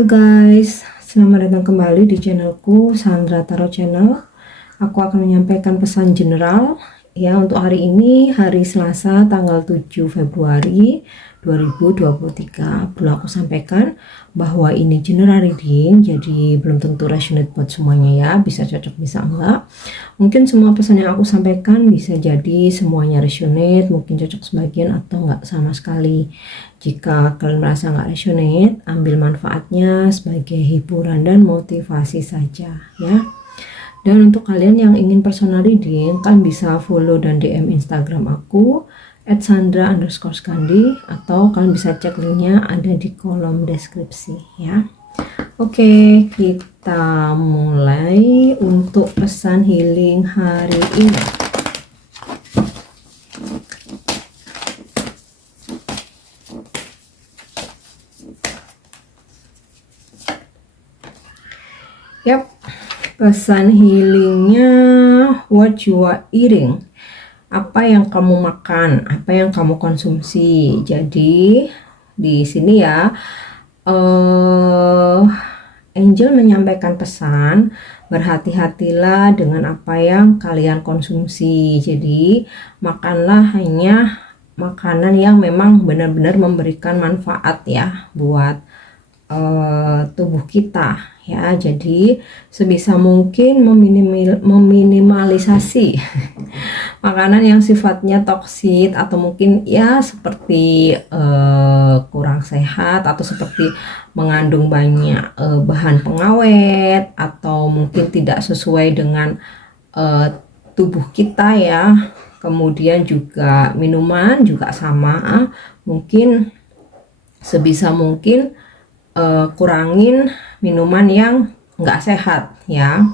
Halo guys, selamat datang kembali di channelku Sandra Tarot Channel. Aku akan menyampaikan pesan general ya untuk hari ini, hari Selasa tanggal 7 Februari 2023. Perlu aku sampaikan bahwa ini general reading, jadi belum tentu resonate buat semuanya ya, bisa cocok bisa enggak. Mungkin semua pesan yang aku sampaikan bisa jadi semuanya resonate, mungkin cocok sebagian atau enggak sama sekali. Jika kalian merasa enggak resonate, ambil manfaatnya sebagai hiburan dan motivasi saja ya. Dan untuk kalian yang ingin personal reading, kalian bisa follow dan DM Instagram aku @sandra_skandi, atau kalian bisa cek linknya ada di kolom deskripsi ya. Oke, kita mulai untuk pesan healing hari ini. Yap, pesan healingnya, what you are eating, apa yang kamu makan, apa yang kamu konsumsi. Jadi di sini ya, Angel menyampaikan pesan, berhati-hatilah dengan apa yang kalian konsumsi. Jadi makanlah hanya makanan yang memang benar-benar memberikan manfaat ya buat tubuh kita ya. Jadi sebisa mungkin meminimalisasi makanan yang sifatnya toksik atau mungkin ya seperti kurang sehat, atau seperti mengandung banyak bahan pengawet, atau mungkin tidak sesuai dengan tubuh kita ya. Kemudian juga minuman juga sama, mungkin sebisa mungkin kurangin minuman yang nggak sehat ya,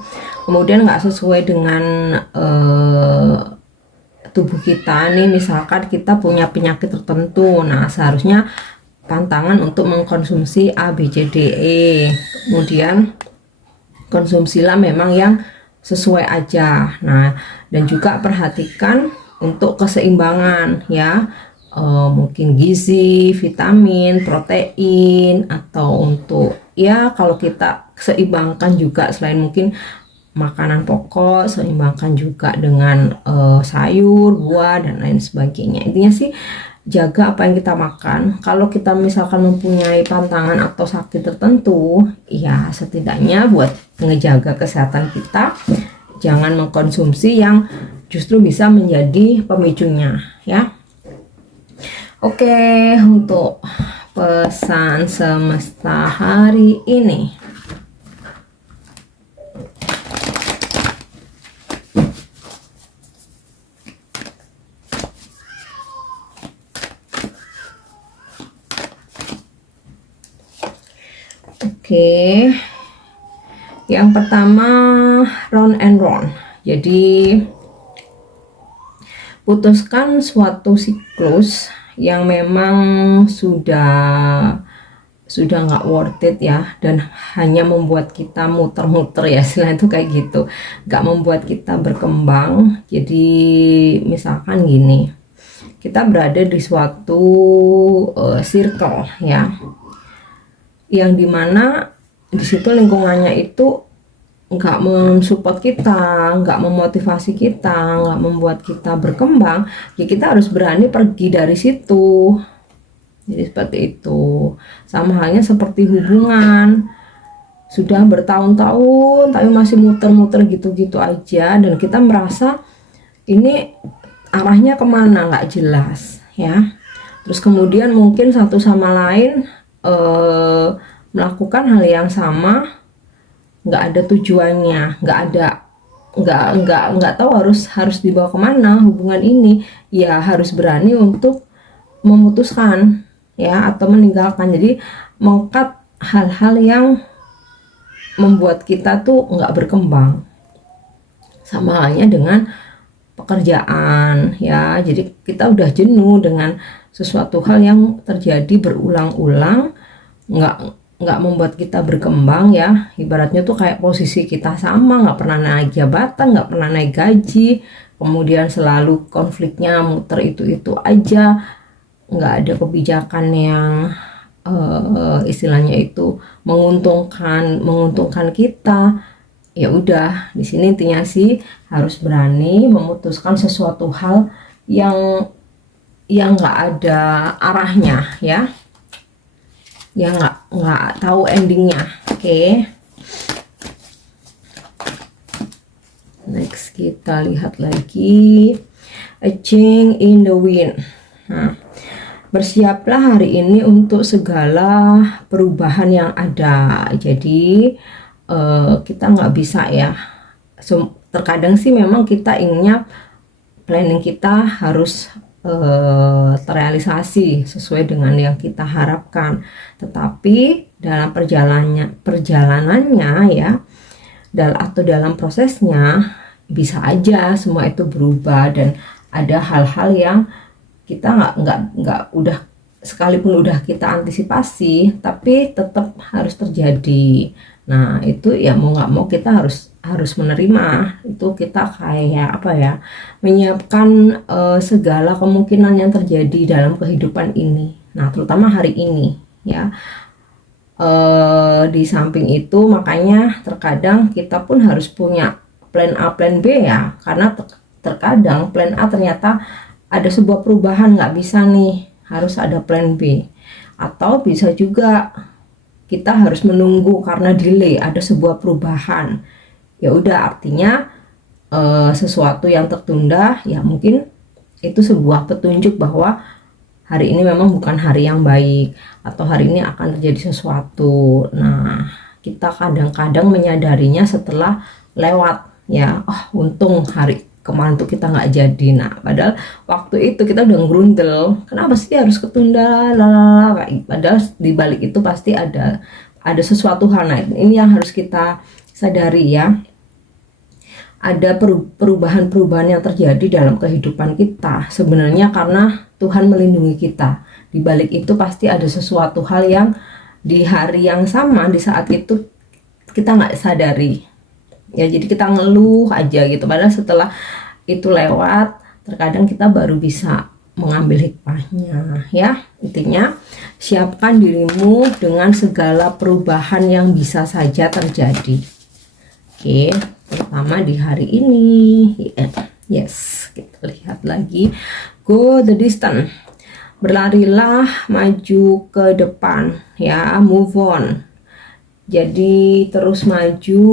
kemudian nggak sesuai dengan tubuh kita nih. Misalkan kita punya penyakit tertentu, nah seharusnya pantangan untuk mengkonsumsi A, B, C, D, E. Kemudian konsumsilah memang yang sesuai aja. Nah, dan juga perhatikan untuk keseimbangan ya. Mungkin gizi, vitamin, protein, atau untuk ya kalau kita seimbangkan juga selain mungkin makanan pokok, seimbangkan juga dengan sayur, buah, dan lain sebagainya. Intinya sih jaga apa yang kita makan. Kalau kita misalkan mempunyai pantangan atau sakit tertentu, ya setidaknya buat ngejaga kesehatan kita, jangan mengkonsumsi yang justru bisa menjadi pemicunya ya. Oke, untuk pesan semesta hari ini. Oke, yang pertama round and round. Jadi putuskan suatu siklus yang memang sudah nggak worth it ya, dan hanya membuat kita muter-muter ya, istilah itu kayak gitu, nggak membuat kita berkembang. Jadi misalkan gini, kita berada di suatu circle ya, yang dimana di situ lingkungannya itu nggak mensupport kita, nggak memotivasi kita, nggak membuat kita berkembang, ya kita harus berani pergi dari situ. Jadi seperti itu. Sama halnya seperti hubungan, sudah bertahun-tahun tapi masih muter-muter gitu-gitu aja, dan kita merasa ini arahnya kemana nggak jelas ya. Terus kemudian mungkin satu sama lain melakukan hal yang sama, nggak ada tujuannya, nggak tahu harus dibawa kemana hubungan ini. Ya harus berani untuk memutuskan ya, atau meninggalkan. Jadi mengkat hal-hal yang membuat kita tuh nggak berkembang. Sama halnya dengan pekerjaan ya. Jadi kita udah jenuh dengan sesuatu hal yang terjadi berulang-ulang, nggak membuat kita berkembang ya. Ibaratnya tuh kayak posisi kita sama, nggak pernah naik jabatan, nggak pernah naik gaji, kemudian selalu konfliknya muter itu aja, nggak ada kebijakan yang istilahnya itu menguntungkan kita, ya udah di sini intinya sih harus berani memutuskan sesuatu hal yang nggak ada arahnya ya, yang nggak tahu endingnya. Oke. Next kita lihat lagi a change in the wind. Nah, bersiaplah hari ini untuk segala perubahan yang ada. Jadi kita nggak bisa ya, terkadang sih memang kita inginnya planning kita harus terrealisasi sesuai dengan yang kita harapkan, tetapi dalam perjalanannya ya, atau dalam prosesnya bisa aja semua itu berubah, dan ada hal-hal yang kita nggak udah, sekalipun udah kita antisipasi tapi tetap harus terjadi. Nah itu ya mau nggak mau kita harus menerima itu. Kita kayak apa ya, menyiapkan segala kemungkinan yang terjadi dalam kehidupan ini, nah terutama hari ini ya. Di samping itu makanya terkadang kita pun harus punya plan A plan B ya, karena terkadang plan A ternyata ada sebuah perubahan, nggak bisa nih, harus ada plan B. Atau bisa juga kita harus menunggu karena delay, ada sebuah perubahan, ya udah artinya sesuatu yang tertunda ya mungkin itu sebuah petunjuk bahwa hari ini memang bukan hari yang baik, atau hari ini akan terjadi sesuatu. Nah kita kadang-kadang menyadarinya setelah lewat ya, untung hari kemarin tuh kita nggak jadi. Nah padahal waktu itu kita udah ngerundel, kenapa sih harus ketunda lalala, padahal di balik itu pasti ada sesuatu hal. Nah ini yang harus kita sadari ya, ada perubahan-perubahan yang terjadi dalam kehidupan kita sebenarnya karena Tuhan melindungi kita. Di balik itu pasti ada sesuatu hal yang di hari yang sama, di saat itu kita nggak sadari ya, jadi kita ngeluh aja gitu, padahal setelah itu lewat terkadang kita baru bisa mengambil hikmahnya ya. Intinya siapkan dirimu dengan segala perubahan yang bisa saja terjadi. Oke, terutama di hari ini. Yes, kita lihat lagi. Go the distance. Berlarilah maju ke depan ya, move on. Jadi terus maju,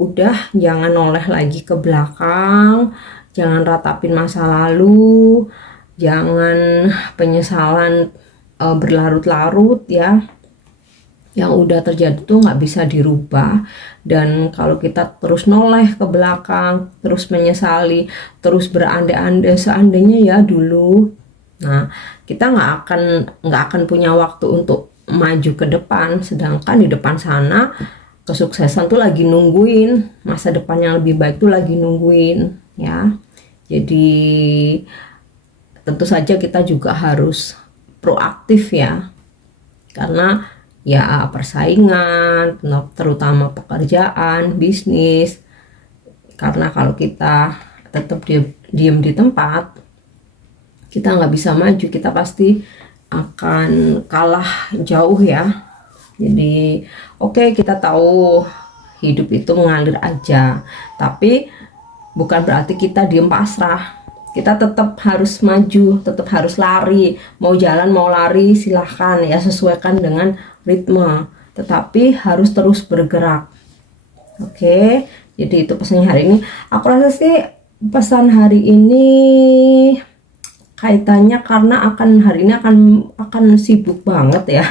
udah jangan noleh lagi ke belakang, jangan ratapin masa lalu, jangan penyesalan berlarut-larut ya. Yang udah terjadi tuh nggak bisa dirubah, dan kalau kita terus noleh ke belakang, terus menyesali, terus berandai-andai seandainya ya dulu, nah kita nggak akan punya waktu untuk maju ke depan, sedangkan di depan sana kesuksesan tuh lagi nungguin, masa depan yang lebih baik tuh lagi nungguin ya. Jadi tentu saja kita juga harus proaktif ya, karena ya persaingan, terutama pekerjaan, bisnis, karena kalau kita tetap diem di tempat, kita nggak bisa maju, kita pasti akan kalah jauh ya. Jadi oke, kita tahu hidup itu mengalir aja, tapi bukan berarti kita diem pasrah. Kita tetap harus maju, tetap harus lari, mau jalan mau lari silahkan ya, sesuaikan dengan ritme, tetapi harus terus bergerak. Oke, jadi itu pesannya hari ini. Aku rasa sih pesan hari ini kaitannya karena hari ini akan sibuk banget ya,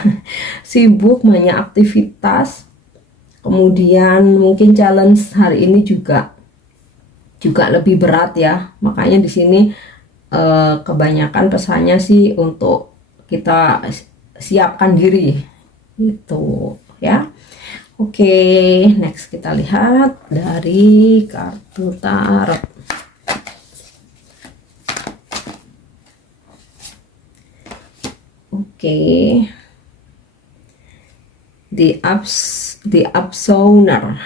sibuk, banyak aktivitas, kemudian mungkin challenge hari ini juga lebih berat ya, makanya di sini kebanyakan pesannya sih untuk kita siapkan diri gitu ya. Oke, next kita lihat dari kartu tarot. Oke, the Absolver.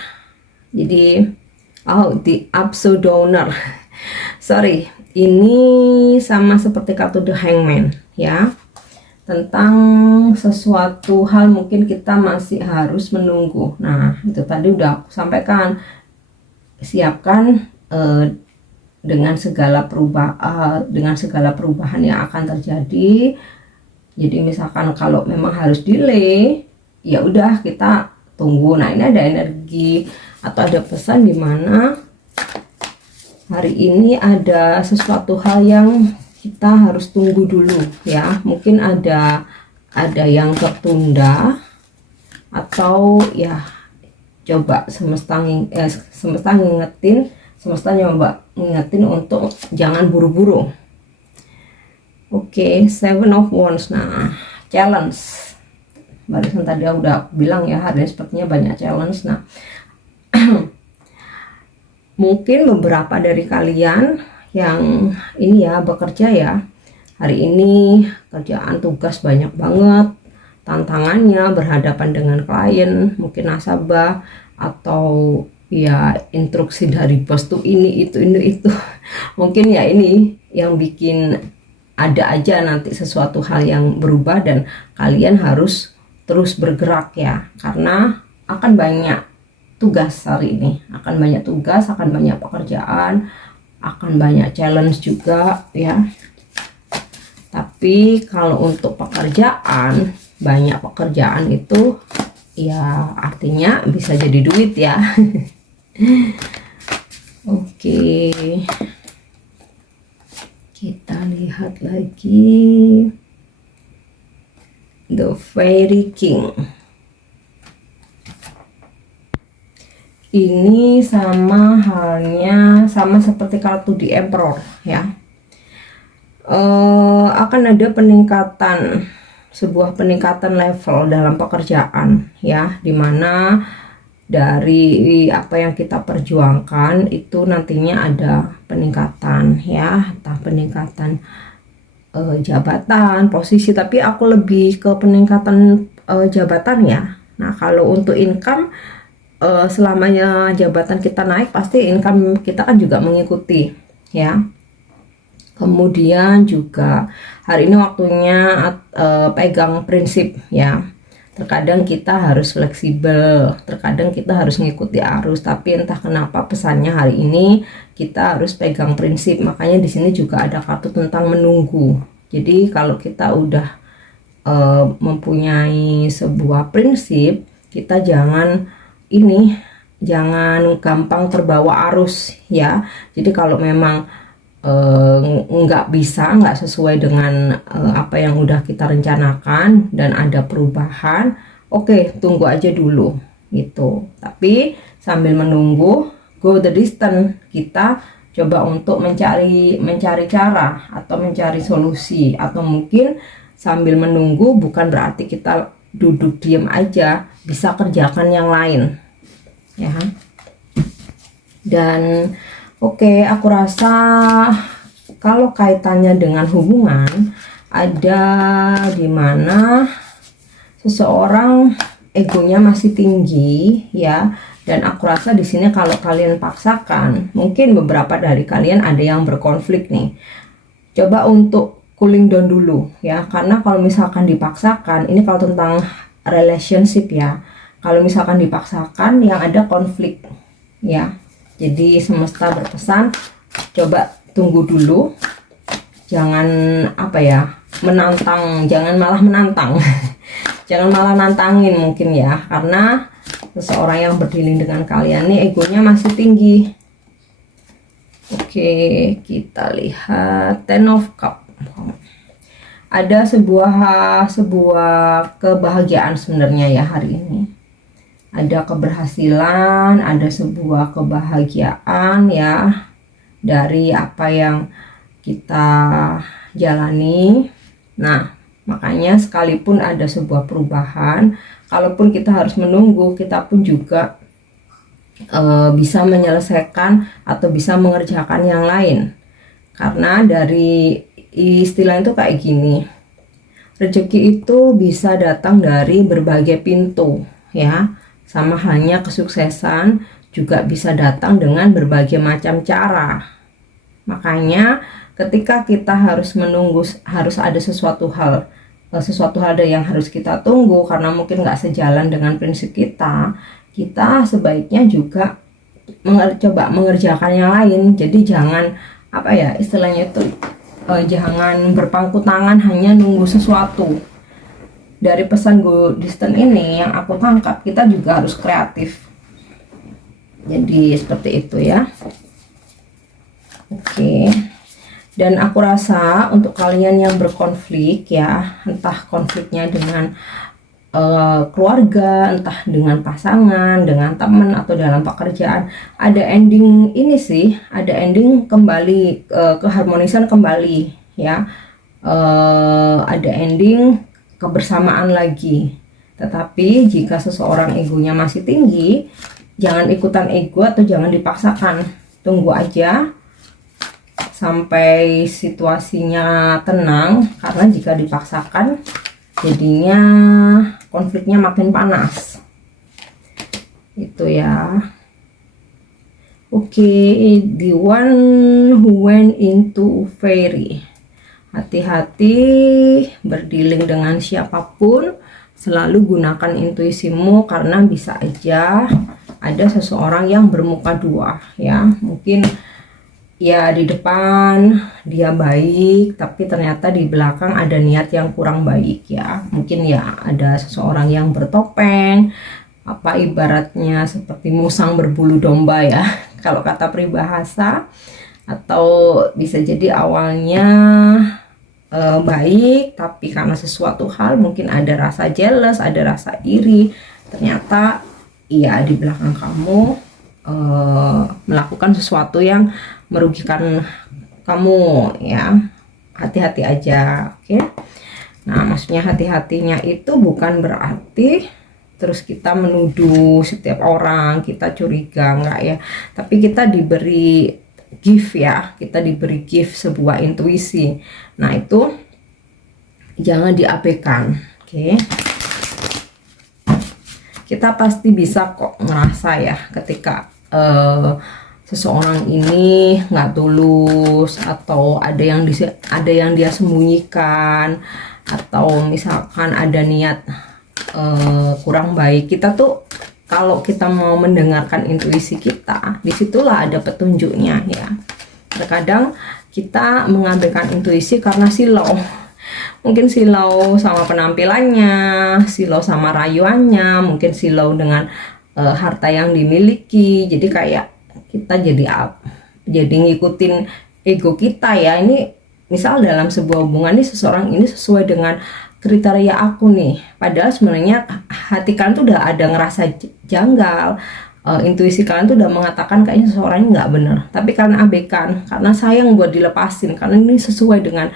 Jadi the Absolver. Sorry, ini sama seperti kartu The Hangman ya. tentang sesuatu hal mungkin kita masih harus menunggu. Nah, itu tadi udah aku sampaikan. Siapkan dengan segala perubahan yang akan terjadi. Jadi misalkan kalau memang harus delay, ya udah kita tunggu. Nah, ini ada energi atau ada pesan di mana hari ini ada sesuatu hal yang kita harus tunggu dulu ya. Mungkin ada yang tertunda, atau ya coba semesta nyoba ngingetin untuk jangan buru-buru. Oke, Seven of Wands. Nah, challenge. Barusan tadi udah bilang ya, hari ini sepertinya banyak challenge. Nah, mungkin beberapa dari kalian yang ini ya bekerja ya, hari ini kerjaan tugas banyak banget, tantangannya berhadapan dengan klien, mungkin nasabah, atau ya instruksi dari bos tuh ini itu mungkin ya ini yang bikin ada aja nanti sesuatu hal yang berubah dan kalian harus terus bergerak ya, karena akan banyak tugas hari ini, akan banyak tugas, akan banyak pekerjaan, akan banyak challenge juga ya. Tapi kalau untuk pekerjaan, banyak pekerjaan itu ya artinya bisa jadi duit ya. Oke, kita lihat lagi The Fairy King. Ini sama halnya, sama seperti kartu di Emperor ya. Akan ada peningkatan, sebuah peningkatan level dalam pekerjaan ya, dimana dari apa yang kita perjuangkan itu nantinya ada peningkatan ya, entah peningkatan jabatan, posisi, tapi aku lebih ke peningkatan jabatan ya. Nah, kalau untuk income, selamanya jabatan kita naik, pasti income kita kan juga mengikuti ya. Kemudian juga hari ini waktunya pegang prinsip ya. Terkadang kita harus fleksibel, terkadang kita harus mengikuti arus, tapi entah kenapa pesannya hari ini kita harus pegang prinsip. Makanya di sini juga ada kartu tentang menunggu. Jadi kalau kita udah mempunyai sebuah prinsip, kita jangan gampang terbawa arus ya. Jadi kalau memang nggak sesuai dengan apa yang udah kita rencanakan dan ada perubahan, oke, tunggu aja dulu gitu. Tapi sambil menunggu, go the distance, kita coba untuk mencari cara atau mencari solusi, atau mungkin sambil menunggu bukan berarti kita duduk diam aja, bisa kerjakan yang lain ya. Dan oke, aku rasa kalau kaitannya dengan hubungan, ada dimana seseorang egonya masih tinggi ya, dan aku rasa di sini kalau kalian paksakan, mungkin beberapa dari kalian ada yang berkonflik nih. Coba untuk cooling down dulu ya, karena kalau misalkan dipaksakan, ini kalau tentang relationship ya, kalau misalkan dipaksakan yang ada konflik ya. Jadi semesta berpesan, coba tunggu dulu, jangan menantang, jangan malah menantang. Jangan malah nantangin mungkin ya, karena seseorang yang berdilin dengan kalian nih egonya masih tinggi. Oke, kita lihat Ten of Cup. Ada sebuah kebahagiaan sebenarnya ya hari ini. Ada keberhasilan, ada sebuah kebahagiaan ya dari apa yang kita jalani. Nah, makanya sekalipun ada sebuah perubahan, kalaupun kita harus menunggu, kita pun juga bisa menyelesaikan atau bisa mengerjakan yang lain. Karena dari istilah itu kayak gini, rezeki itu bisa datang dari berbagai pintu ya. Sama halnya kesuksesan juga bisa datang dengan berbagai macam cara. Makanya ketika kita harus menunggu, harus ada sesuatu hal sesuatu hal yang harus kita tunggu karena mungkin nggak sejalan dengan prinsip kita, kita sebaiknya juga coba mengerjakan yang lain. Jadi jangan apa ya istilahnya itu, jangan berpangku tangan hanya nunggu sesuatu. Dari pesan Go Distant ini yang aku tangkap, kita juga harus kreatif. Jadi seperti itu ya. Oke. Dan aku rasa untuk kalian yang berkonflik ya, entah konfliknya dengan keluarga, entah dengan pasangan, dengan teman, atau dalam pekerjaan, ada ending ini sih, ada ending kembali, keharmonisan kembali ya, ada ending kebersamaan lagi. Tetapi jika seseorang egonya masih tinggi, jangan ikutan ego atau jangan dipaksakan, tunggu aja sampai situasinya tenang, karena jika dipaksakan jadinya konfliknya makin panas. Itu ya. Oke, the one who went into fairy. Hati-hati berdealing dengan siapapun, selalu gunakan intuisimu karena bisa aja ada seseorang yang bermuka dua ya. Mungkin ya di depan dia baik, tapi ternyata di belakang ada niat yang kurang baik ya. Mungkin ya ada seseorang yang bertopeng, apa ibaratnya seperti musang berbulu domba ya kalau kata peribahasa. Atau bisa jadi awalnya baik, tapi karena sesuatu hal mungkin ada rasa jealous, ada rasa iri, ternyata iya di belakang kamu melakukan sesuatu yang merugikan kamu ya. Hati-hati aja, oke? Nah, maksudnya hati-hatinya itu bukan berarti terus kita menuduh setiap orang, kita curiga, enggak ya. Tapi kita diberi gift ya, kita diberi gift sebuah intuisi. Nah, itu jangan diabaikan, oke? Kita pasti bisa kok ngerasa ya ketika seseorang ini nggak tulus, atau ada yang dia sembunyikan, atau misalkan ada niat kurang baik. Kita tuh kalau kita mau mendengarkan intuisi kita, disitulah ada petunjuknya ya. Terkadang kita mengabaikan intuisi karena silau. Mungkin silau sama penampilannya, silau sama rayuannya, mungkin silau dengan harta yang dimiliki. Jadi kayak kita jadi ngikutin ego kita ya. Ini misal dalam sebuah hubungan nih, seseorang ini sesuai dengan kriteria aku nih, padahal sebenarnya hati kalian tuh udah ada ngerasa janggal, intuisi kalian tuh udah mengatakan kayaknya seseorang ini nggak bener, tapi kalian abaikan karena sayang buat dilepasin, karena ini sesuai dengan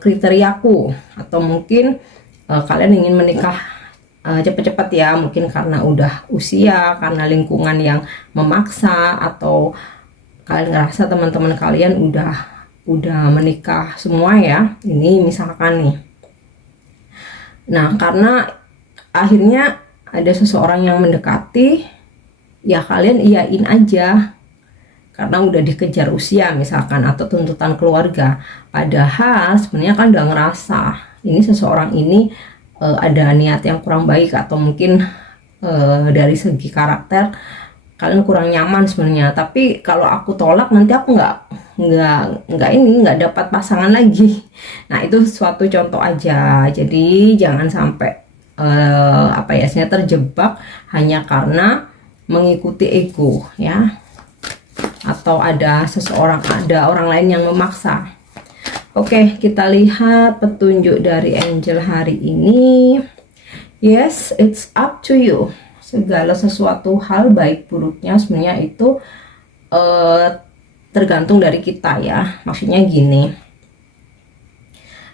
kriteriaku. Atau mungkin kalian ingin menikah cepet-cepet ya, mungkin karena udah usia, karena lingkungan yang memaksa, atau kalian ngerasa teman-teman kalian udah menikah semua ya, ini misalkan nih. Nah, karena akhirnya ada seseorang yang mendekati, ya kalian iyain aja karena udah dikejar usia misalkan, atau tuntutan keluarga. Padahal sebenarnya kan udah ngerasa ini seseorang ini ada niat yang kurang baik, atau mungkin dari segi karakter kalian kurang nyaman sebenarnya. Tapi kalau aku tolak nanti aku nggak dapat pasangan lagi. Nah, itu suatu contoh aja. Jadi jangan sampai terjebak hanya karena mengikuti ego ya, atau ada orang lain yang memaksa. Oke, kita lihat petunjuk dari angel hari ini. Yes, it's up to you. Segala sesuatu hal baik buruknya sebenarnya itu tergantung dari kita ya. Maksudnya gini,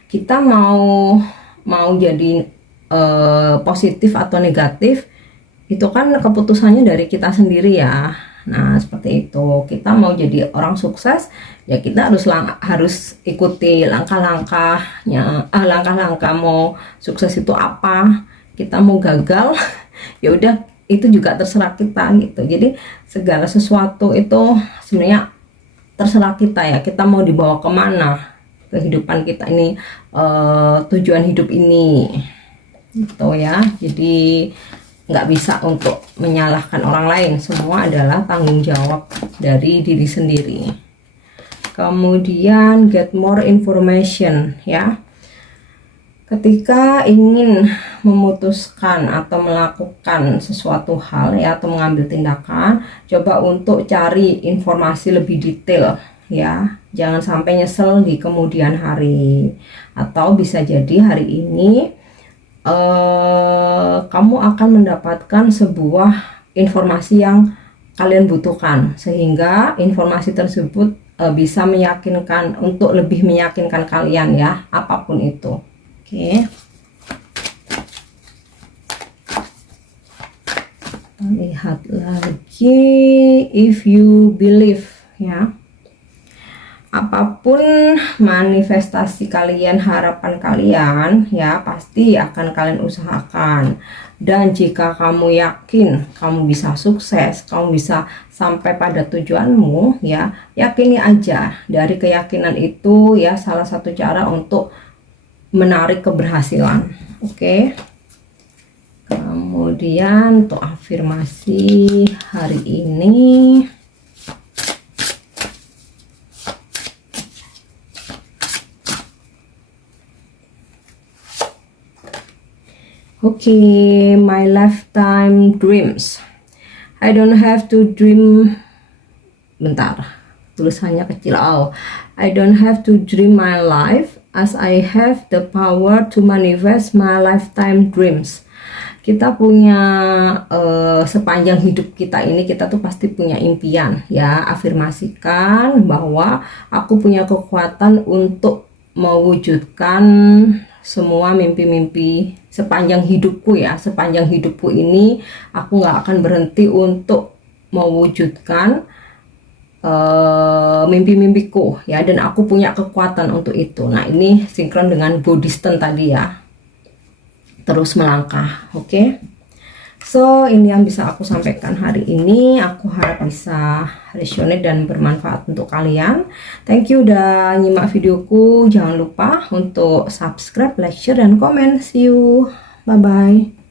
kita mau jadi positif atau negatif, itu kan keputusannya dari kita sendiri ya. Nah, seperti itu. Kita mau jadi orang sukses, ya kita harus ikuti langkah-langkahnya. Langkah-langkah mau sukses itu apa? Kita mau gagal, ya udah itu juga terserah kita gitu. Jadi segala sesuatu itu sebenarnya terserah kita ya. Kita mau dibawa kemana kehidupan kita ini, tujuan hidup ini gitu ya. Jadi nggak bisa untuk menyalahkan orang lain, semua adalah tanggung jawab dari diri sendiri. Kemudian get more information ya. Ketika ingin memutuskan atau melakukan sesuatu hal ya, atau mengambil tindakan, coba untuk cari informasi lebih detail ya. Jangan sampai nyesel di kemudian hari, atau bisa jadi hari ini kamu akan mendapatkan sebuah informasi yang kalian butuhkan, sehingga informasi tersebut bisa meyakinkan, untuk lebih meyakinkan kalian ya, apapun itu. Oke. Lihat lagi, if you believe ya. Apapun manifestasi kalian, harapan kalian ya, pasti akan kalian usahakan. Dan jika kamu yakin kamu bisa sukses, kamu bisa sampai pada tujuanmu ya, yakini aja. Dari keyakinan itu ya, salah satu cara untuk menarik keberhasilan. Oke. Kemudian untuk afirmasi hari ini, okay, my lifetime dreams. I don't have to dream. Bentar, tulisannya kecil. Oh, I don't have to dream my life, as I have the power to manifest my lifetime dreams. Kita punya sepanjang hidup kita ini, kita tuh pasti punya impian ya. Afirmasikan bahwa aku punya kekuatan untuk mewujudkan semua mimpi-mimpi sepanjang hidupku ya. Sepanjang hidupku ini aku nggak akan berhenti untuk mewujudkan mimpi-mimpiku ya, dan aku punya kekuatan untuk itu. Nah, ini sinkron dengan body stand tadi ya, terus melangkah. Oke. So, ini yang bisa aku sampaikan hari ini. Aku harap bisa resonate dan bermanfaat untuk kalian. Thank you udah nyimak videoku. Jangan lupa untuk subscribe, like, share, dan komen. See you. Bye-bye.